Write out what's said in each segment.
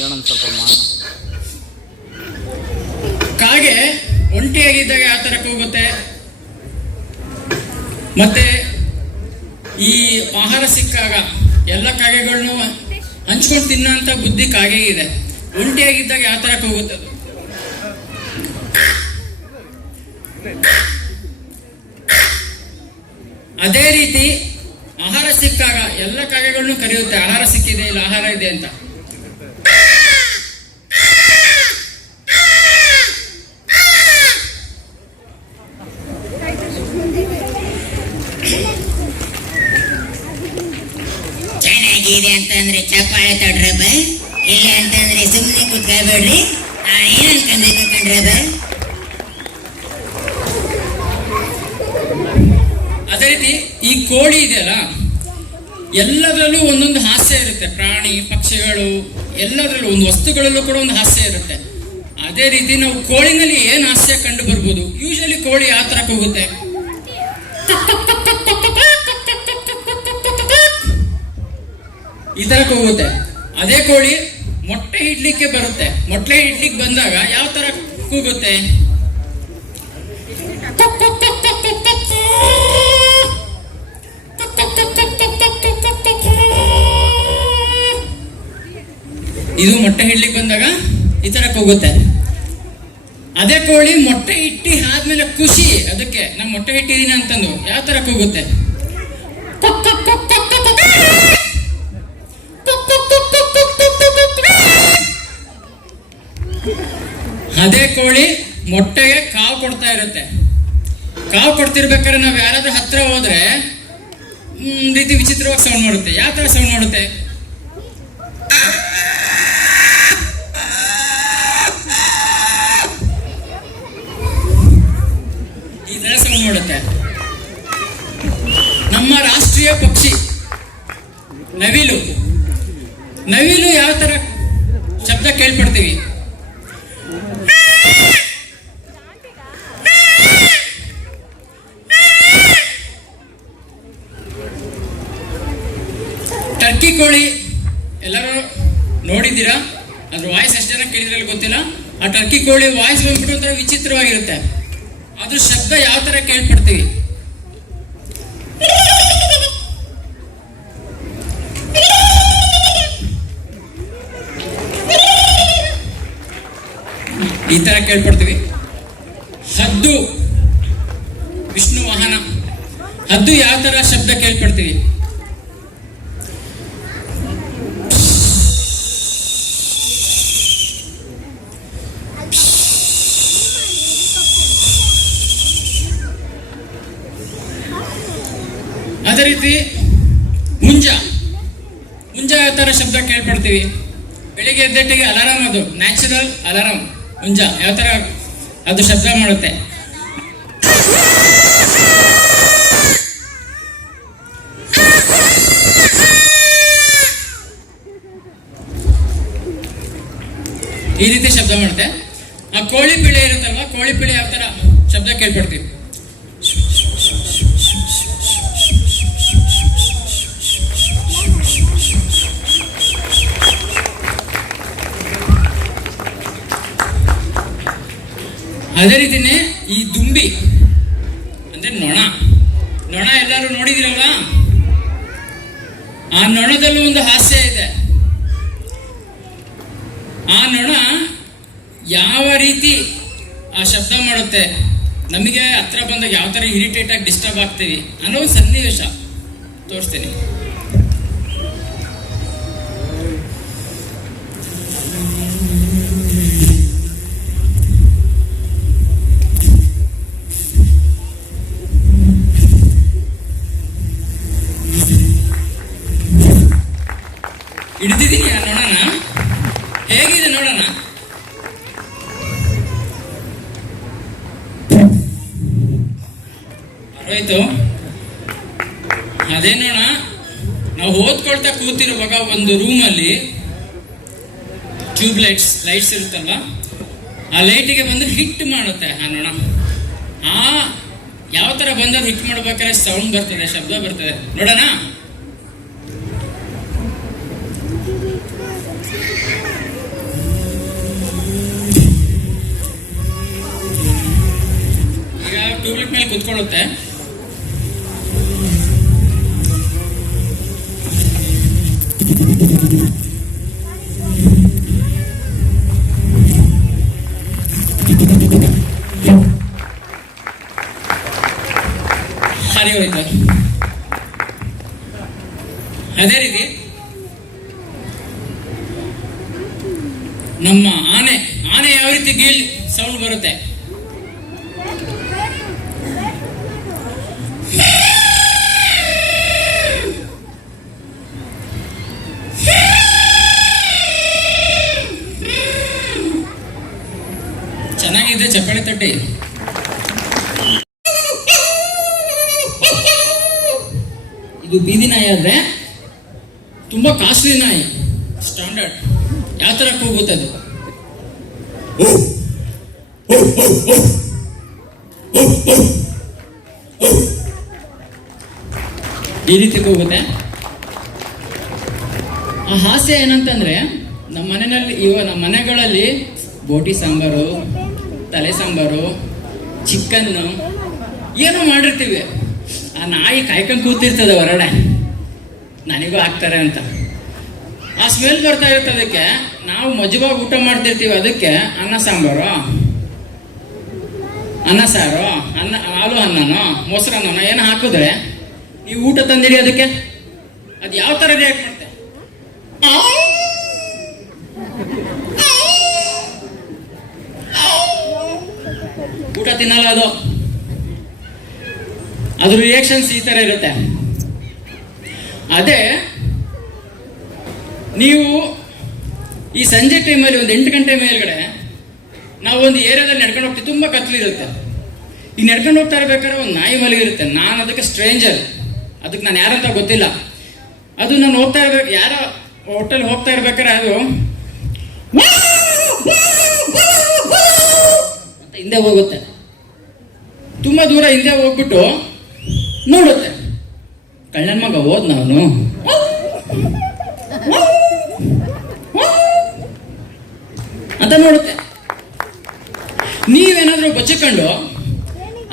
ಮಂಜಾನ ಸ್ವಲ್ಪ ಕಾಗೆ ಒಂಟಿಯಾಗಿದ್ದಾಗ ಯಾವ ಥರ ಕೂಗುತ್ತೆ ಮತ್ತೆ ಈ ಆಹಾರ ಸಿಕ್ಕಾಗ ಎಲ್ಲ ಕಾಗೆಗಳನ್ನು ಹಂಚ್ಕೊಂಡು ತಿನ್ನೋಂಥ ಬುದ್ಧಿ ಕಾಗೆ ಇದೆ. ಒಂಟಿಯಾಗಿದ್ದಾಗ ಯಾವ ಥರ ಕೂಗುತ್ತೆ ಅದು. ಅದೇ ರೀತಿ ಆಹಾರ ಸಿಕ್ಕಾಗ ಎಲ್ಲ ಕಾಗೆಗಳನ್ನು ಕರೆಯುತ್ತೆ. ಆಹಾರ ಸಿಕ್ಕಿದೆ ಇಲ್ಲ ಆಹಾರ ಇದೆ ಅಂತ ಚೆನ್ನಾಗಿದೆ ಅಂತಂದ್ರೆ ತಡ್ರಬ ಇಲ್ಲ ಅಂತಂದ್ರೆ ಸುಮ್ಮನೆ ಕುತ್ಕೊಳ್ಬೇಡ್ರಿ ನಾ ಏನ್ ಕಂಡ್ರಬ ಅದೇ ರೀತಿ ಈ ಕೋಳಿ ಇದೆಯಲ್ಲ ಎಲ್ಲದರಲ್ಲೂ ಒಂದೊಂದು ಹಾಸ್ಯ ಇರುತ್ತೆ. ಪ್ರಾಣಿ, ಪಕ್ಷಿಗಳು, ಎಲ್ಲದರಲ್ಲೂ ಒಂದು ವಸ್ತುಗಳಲ್ಲೂ ಕೂಡ ಒಂದು ಹಾಸ್ಯ ಇರುತ್ತೆ. ಅದೇ ರೀತಿ ನಾವು ಕೋಳಿನಲ್ಲಿ ಏನು ಹಾಸ್ಯ ಕಂಡು ಬರ್ಬೋದು? ಯೂಶಲಿ ಕೋಳಿ ಯಾವ ಥರಕ್ಕೆ ಕೂಗುತ್ತೆ ಈ ತರ ಕೂಗುತ್ತೆ. ಅದೇ ಕೋಳಿ ಮೊಟ್ಟೆ ಇಡ್ಲಿಕ್ಕೆ ಬರುತ್ತೆ. ಮೊಟ್ಟೆ ಇಡ್ಲಿಕ್ಕೆ ಬಂದಾಗ ಯಾವ ತರ ಕೂಗುತ್ತೆ? ಇದು ಮೊಟ್ಟೆ ಇಡ್ಲಿಕ್ಕೆ ಬಂದಾಗ ಈ ತರ ಕೂಗುತ್ತೆ. ಅದೇ ಕೋಳಿ ಮೊಟ್ಟೆ ಇಟ್ಟಿ ಆದ್ಮೇಲೆ ಖುಷಿ ಅದಕ್ಕೆ ನಾನು ಮೊಟ್ಟೆ ಇಟ್ಟಿದ್ದೀನಿ ಅಂತಂದು. ಯಾವ ತರ ಕೂಗುತ್ತೆ? ಅದೇ ಕೋಳಿ ಮೊಟ್ಟೆಗೆ ಕಾವು ಕೊಡ್ತಾ ಇರುತ್ತೆ. ಕಾವು ಕೊಡ್ತಿರ್ಬೇಕಾದ್ರೆ ನಾವು ಯಾರಾದ್ರೂ ಹತ್ರ ಹೋದ್ರೆ ರೀತಿ ವಿಚಿತ್ರವಾಗಿ ಸೌಂಡ್ ಮಾಡುತ್ತೆ. ಯಾವ ತರ ಸೌಂಡ್ ಮಾಡುತ್ತೆ? ಈ ತರ ಸೌಂಡ್ ಮಾಡುತ್ತೆ. ನಮ್ಮ ರಾಷ್ಟ್ರೀಯ ಪಕ್ಷಿ ನವಿಲು. ನವಿಲು ಯಾವ ತರ ಶಬ್ದ ಕೇಳ್ಪಡ್ತೀವಿ ಟರ್ಕಿ ಕೋಳಿ ಎಲ್ಲರೂ ನೋಡಿದ್ದೀರಾ ಅದ್ರ ವಾಯ್ಸ್ ಎಷ್ಟು ಜನ ಕೇಳಿದ್ರಲ್ಲಿ ಗೊತ್ತಿಲ್ಲ ಆ ಟರ್ಕಿ ಕೋಳಿ ವಾಯ್ಸ್ ಬಂದ್ಬಿಟ್ಟು ಒಂಥರ ವಿಚಿತ್ರವಾಗಿರುತ್ತೆ. ಅದು ಶಬ್ದ ಯಾವ ತರ ಕೇಳ್ಪಡ್ತೀವಿ? ಈ ತರ ಕೇಳ್ಪಡ್ತೀವಿ. ಹದ್ದು. ವಿಷ್ಣು ವಾಹನ. ಹದ್ದು ಯಾವ ತರ ಶಬ್ದ ಕೇಳ್ಪಡ್ತೀವಿ ಅದೇ ರೀತಿ ಮುಂಜ ಮುಂಜ ಯಾವ ಥರ ಶಬ್ದ ಕೇಳ್ಪಡ್ತೀವಿ ಬೆಳಿಗ್ಗೆ ಎದ್ದಟ್ಟಿಗೆ ಅಲಾರಾಮ್ ಅದು. Natural alarm. ಮುಂಜ. ಯಾವ ಥರ ಅದು ಶಬ್ದ ಮಾಡುತ್ತೆ. ಈ ರೀತಿ ಶಬ್ದ ಮಾಡುತ್ತೆ. ಆ ಕೋಳಿ ಪಿಳೆ ಇರುತ್ತಲ್ವ? ಕೋಳಿ ಪಿಳೆ ಯಾವ ಥರ ಶಬ್ದ ಕೇಳ್ಪಡ್ತೀವಿ. ಅದೇ ರೀತಿನೇ ಈ ದುಂಬಿ, ಅಂದ್ರೆ ನೊಣ. ನೊಣ ಎಲ್ಲರೂ ನೋಡಿದಿರಲ್ಲ ಆ ನೊಣದಲ್ಲೂ ಒಂದು ಹಾಸ್ಯ ಇದೆ. ಆ ನೊಣ ಯಾವ ರೀತಿ ಆ ಶಬ್ದ ಮಾಡುತ್ತೆ? ನಮಗೆ ಹತ್ರ ಬಂದಾಗ ಯಾವ ಥರ ಇರಿಟೇಟ್ ಆಗಿ ಡಿಸ್ಟರ್ಬ್ ಆಗ್ತೀವಿ ಅನ್ನೋ ಒಂದು ಸನ್ನಿವೇಶ ತೋರಿಸ್ತೀನಿ. ಹಿಡಿದಿದ್ದೀನಿ ನೋಡೋಣ. ಹೇಗಿದೆ ನೋಡೋಣ? ಆಯ್ತು ಅದೇನೋಣ ನಾವು ಓದ್ಕೊಳ್ತಾ ಕೂತಿರುವಾಗ ಒಂದು ರೂಮಲ್ಲಿ ಟ್ಯೂಬ್ ಲೈಟ್ಸ್ ಲೈಟ್ಸ್ ಇರುತ್ತಲ್ಲ ಆ ಲೈಟಿಗೆ ಬಂದು ಹಿಟ್ ಮಾಡುತ್ತೆ. ಆ ನೊಣ ಆ ಯಾವ ಥರ ಬಂದದ್ದು ಹಿಟ್ ಮಾಡ್ಬೇಕಾದ್ರೆ ಸೌಂಡ್ ಬರ್ತದೆ, ಶಬ್ದ ಬರ್ತದೆ. ನೋಡೋಣ? ಮೇಲೆ ಕುತ್ಕೊಳ್ಳುತ್ತೆ. ಹಾರಿ ಅದೇ ರೀತಿ ನಮ್ಮ ಆನೆ ಆನೆ ಯಾವ ರೀತಿ ಗೀಳ್ ಸೌಂಡ್ ಬರುತ್ತೆ? ಚೆನ್ನಾಗಿದೆ, ಚಪ್ಪಾಳೆ ತಟ್ಟಿ. ಇದು ಬೀದಿ ನಾಯಿ ಆದ್ರೆ ತುಂಬಾ ಕಾಸ್ಟ್ಲಿ ನಾಯಿ ಸ್ಟ್ಯಾಂಡರ್ಡ್ ಯಾವ ತರ ಕೂಗುತ್ತೆ ಅದು? ಈ ರೀತಿ ಕೂಗುತ್ತೆ ಆ ಹಾಸ್ಯ ಏನಂತಂದ್ರೆ, ನಮ್ಮ ಮನೆಯಲ್ಲಿ ಇವಾಗ ನಮ್ಮ ಮನೆಗಳಲ್ಲಿ ಬೋಟಿ ಸಾಂಬಾರು ತಲೆ ಸಾಂಬಾರು ಚಿಕನ್ನು ಏನೋ ಮಾಡಿರ್ತೀವಿ. ಆ ನಾಯಿ ಕಾಯ್ಕೊಂಡು ಕೂತಿರ್ತದೆ ಹೊರಗಡೆ. ನನಗೂ ಹಾಕ್ತಾರೆ ಅಂತ. ಆ ಸ್ಮೆಲ್ ಬರ್ತಾ ಇರುತ್ತೆ ಅದಕ್ಕೆ. ನಾವು ಮಜವಾಗಿ ಊಟ ಮಾಡ್ತಿರ್ತೀವಿ ಅದಕ್ಕೆ. ಅನ್ನ ಸಾಂಬಾರು. ಅನ್ನ ಸಾರು, ಅನ್ನ, ಹಾಲು ಅನ್ನನೋ ಮೊಸರನ್ನನೋ ಏನು ಹಾಕಿದ್ರೆ ನೀವು ಊಟ ತಂದಿರಿ ಅದಕ್ಕೆ. ಅದು ಯಾವ ಥರ ರಿಯಾಕ್ಟ್ ಮಾಡುತ್ತೆ ಊಟ ತಿನ್ನಲ್ಲ ಅದು. ಅದ್ರ ರಿಯಾಕ್ಷನ್ಸ್ ಈ ತರ ಇರುತ್ತೆ. ಅದೇ, ನೀವು ಈ ಸಂಜೆ ಟೈಮಲ್ಲಿ ಒಂದು ಎಂಟು ಗಂಟೆ ಮೇಲ್ಗಡೆ ನಾವು ಒಂದು ಏರಿಯಾದಲ್ಲಿ ನಡ್ಕೊಂಡು ಹೋಗ್ತೀವಿ, ತುಂಬ ಕತ್ಲಿರುತ್ತೆ ಈ ನಡ್ಕೊಂಡು ಹೋಗ್ತಾ ಇರ್ಬೇಕಾದ್ರೆ ಒಂದು ನಾಯಿ ಮಲಗಿರುತ್ತೆ ನಾನು ಅದಕ್ಕೆ ಸ್ಟ್ರೇಂಜರ್ ಅದಕ್ಕೆ ನಾನು ಯಾರಂತ ಗೊತ್ತಿಲ್ಲ. ಅದು ನಾನು ಹೋಗ್ತಾ ಇರ್ಬೇಕು ಯಾರ ಹೋಟೆಲ್ ಹೋಗ್ತಾ ಇರ್ಬೇಕಾದ್ರೆ ಅದು ಹಿಂದೆ ಹೋಗುತ್ತೆ. ತುಂಬ ದೂರ ಹಿಂದೆ ಹೋಗ್ಬಿಟ್ಟು ನೋಡುತ್ತೆ. ಕಳ್ಳನ ಮಗ ಹೋದ್ ನಾನು. ಅಂತ ನೋಡುತ್ತೆ. ನೀವೇನಾದ್ರೂ ಬಚ್ಚಿಕೊಂಡು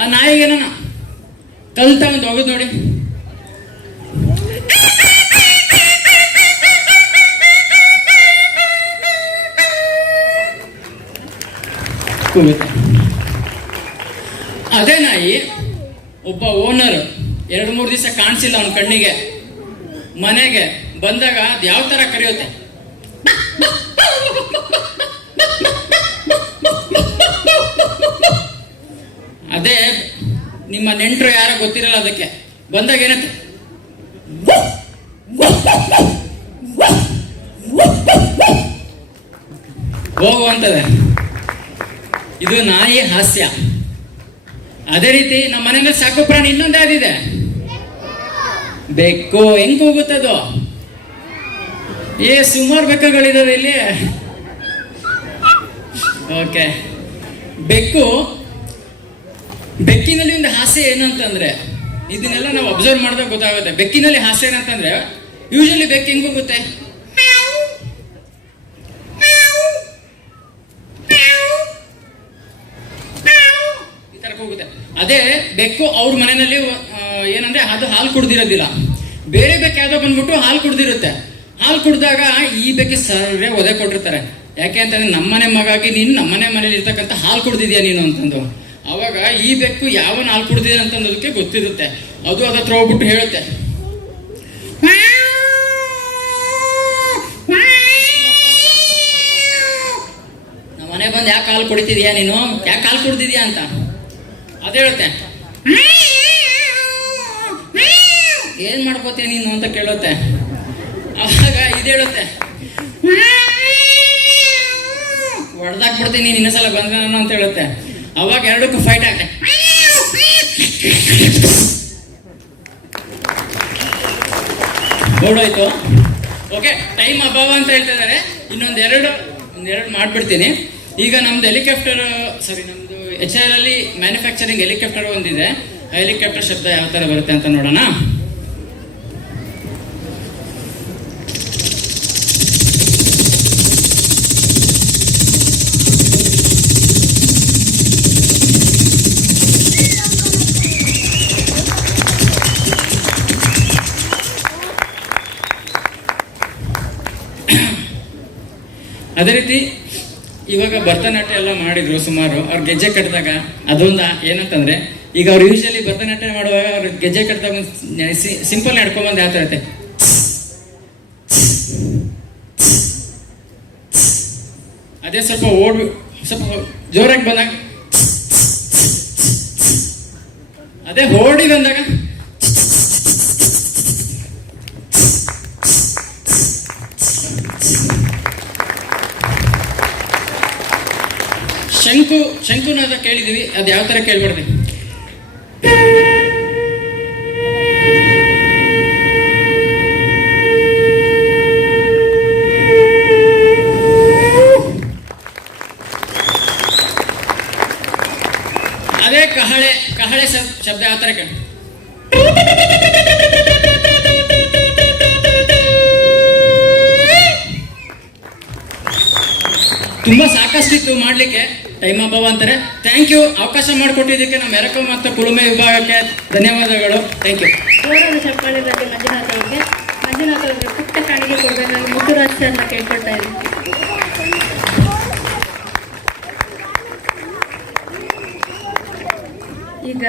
ಆ ನಾಯಿಗೇನ ಕಲ್ ಒಂದು ಹೋಗೋದು ನೋಡಿ. ಕೂಗುತ್ತೆ. ಅದೇ ನಾಯಿ ಒಬ್ಬ ಓನರ್ ಎರಡು ಮೂರು ದಿವಸ ಕಾಣಿಸಿಲ್ಲ ಅವನ ಕಣ್ಣಿಗೆ. ಮನೆಗೆ ಬಂದಾಗ ಅದು ಯಾವ ತರ ಕರೆಯುತ್ತೆ? ಅದೇ ನಿಮ್ಮ ನೆಂಟರು ಯಾರ ಗೊತ್ತಿರಲ್ಲ ಅದಕ್ಕೆ. ಬಂದಾಗ ಏನತ್ತೆ ಹೋಗು ಅಂತದೆ. ಇದು ನಾಯಿ ಹಾಸ್ಯ. ಅದೇ ರೀತಿ ನಮ್ಮ ಮನೆಯಲ್ಲಿ ಸಾಕು ಪ್ರಾಣಿ ಇನ್ನೊಂದು ಯಾವ್ದಿದೆ? ಬೆಕ್ಕು. ಹೆಂಗ್ ಹೋಗುತ್ತದು? ಏ, ಸುಮಾರು ಬೆಕ್ಕಗಳಿದಾವೆ ಇಲ್ಲಿ. ಓಕೆ. ಬೆಕ್ಕು. ಬೆಕ್ಕಿನಲ್ಲಿ ಒಂದು ಹಾಸ್ಯ ಏನಂತಂದ್ರೆ, ಇದನ್ನೆಲ್ಲ ನಾವು ಅಬ್ಸರ್ವ್ ಮಾಡಿದಾಗ ಗೊತ್ತಾಗುತ್ತೆ. ಬೆಕ್ಕಿನಲ್ಲಿ ಹಾಸ್ಯ ಏನಂತಂದ್ರೆ, ಯೂಶಲಿ ಬೆಕ್ಕು ಹೆಂಗ್ ಹೋಗುತ್ತೆ? ಬೆಕ್ಕು ಅವ್ರ ಮನೆಯಲ್ಲಿ ಏನಂದ್ರೆ ಅದು ಹಾಲು ಕುಡ್ದಿರೋದಿಲ್ಲ. ಬೇರೆ ಬೆಕ್ಕು ಯಾವ್ದೋ ಬಂದ್ಬಿಟ್ಟು ಹಾಲು ಕುಡ್ದಿರುತ್ತೆ. ಹಾಲು ಕುಡ್ದಾಗ ಈ ಬೆಕ್ಕೆ ಸರ್ವೇ ಒದೆ ಕೊಟ್ಟಿರ್ತಾರೆ. ಯಾಕೆ ಅಂತಂದ್ರೆ ನಮ್ಮನೆ ಮಗಾಗಿ ನೀನು ನಮ್ಮನೆ ಮನೇಲಿ ಇರ್ತಕ್ಕಂಥ ಹಾಲು ಕುಡ್ದಿದ್ಯಾ ನೀನು ಅಂತಂದು. ಅವಾಗ ಈ ಬೆಕ್ಕು ಯಾವ ಹಾಲು ಕುಡ್ದಿದೆ ಅಂತಂದೋದಕ್ಕೆ ಗೊತ್ತಿರುತ್ತೆ. ಅದು ಅದತ್ರ ಹೋಗ್ಬಿಟ್ಟು ಹೇಳುತ್ತೆ. ನಮ್ಮ ಮನೆ ಬಂದು ಯಾಕೆ ಹಾಲು ಕುಡಿತಿದ್ಯಾ ನೀನು? ಯಾಕೆ ಹಾಲು ಕುಡ್ದಿದ್ಯಾ ಅಂತ. ಅದು ಹೇಳುತ್ತೆ. ಏನ್ ಮಾಡ್ಕೋತೀಯ ನೀನು ಅಂತ ಕೇಳುತ್ತೆ. ಅವಾಗ ಇದು ಹೇಳುತ್ತೆ. ಹೊಡೆದಾಕ್ಬಿಡ್ತೀನಿ ಇನ್ನೊಂದ್ಸಲ ಬಂದ್ರೆ ನಾನು ಅಂತ ಹೇಳುತ್ತೆ. ಅವಾಗ ಎರಡಕ್ಕೂ ಫೈಟ್ ಆಗುತ್ತೆ. ನೋಡೋಯ್ತು? ಓಕೆ ಟೈಮ್ ಅಭಾವ ಅಂತ ಹೇಳ್ತಾ ಇದ್ದಾರೆ. ಇನ್ನೊಂದು ಎರಡು ಒಂದೆರಡು ಮಾಡ್ಬಿಡ್ತೀನಿ. ಈಗ ನಮ್ದು ಹೆಲಿಕಾಪ್ಟರ್ ಸಾರಿ ನಮ್ದು ಎಚ್ ಐ ಅಲ್ಲಿ ಮ್ಯಾನುಫ್ಯಾಕ್ಚರಿಂಗ್ ಹೆಲಿಕಾಪ್ಟರ್ ಒಂದಿದೆ. ಹೆಲಿಕಾಪ್ಟರ್ ಶಬ್ದ ಯಾವ ತರ ಬರುತ್ತೆ ಅಂತ ನೋಡೋಣ. ಅದೇ ರೀತಿ ಇವಾಗ ಭರತನಾಟ್ಯ ಎಲ್ಲ ಮಾಡಿದ್ರು ಸುಮಾರು, ಅವ್ರು ಗೆಜ್ಜೆ ಕಟ್ಟಿದಾಗ ಅದೊಂದು ಏನಂತಂದ್ರೆ, ಈಗ ಅವ್ರು ಯೂಶಲಿ ಭರತನಾಟ್ಯ ಮಾಡುವಾಗ ಅವ್ರ ಗೆಜ್ಜೆ ಕಟ್ಟಿದಾಗ ಸಿಂಪಲ್ ನಡ್ಕೊಂಬಂದು ಯಾವ ಥರ ಇರುತ್ತೆ ಅದೇ ಸ್ವಲ್ಪ ಓಡ್, ಸ್ವಲ್ಪ ಜೋರಾಗಿ ಬಂದಾಗ, ಅದೇ ಓಡಿ ಬಂದಾಗ ಶಂಕುನಾದ ಕೇಳಿದೀವಿ, ಅದು ಯಾವ ತರ ಕೇಳ್ಬಾರ್ದು? ಅದೇ ಕಹಳೆ ಕಹಳೆ ಶಬ್- ಶಬ್ದ ಯಾವ ತರ ಕೇಳಿ ತುಂಬಾ ಸಾಕಷ್ಟಿತ್ತು ಮಾಡ್ಲಿಕ್ಕೆ. ಹೇಮಬ್ಬ ಅಂತಾರೆ. ಥ್ಯಾಂಕ್ ಯು ಅವಕಾಶ ಮಾಡಿಕೊಟ್ಟಿದ್ದಕ್ಕೆ ನಮ್ಮ ಎರಕ ಮತ್ತು ಕುಳುಮೆ ವಿಭಾಗಕ್ಕೆ ಧನ್ಯವಾದಗಳು. ಥ್ಯಾಂಕ್ ಯು ಹೋರಾಟ ಚಪ್ಪಾಳೆ ಬಗ್ಗೆ ಮಂಜುನಾಥ್ ಅವರಿಗೆ. ಮಂಜುನಾಥ್ ಅವರಿಗೆ ಪುಟ್ಟ ಕಾಣಿಕೆ ಕೊಡಬೇಕಾಗಿ ಮುತ್ತುರಾಜ್ ಕೇಳ್ಕೊಳ್ತಾ ಇದ್ದೀನಿ. ಈಗ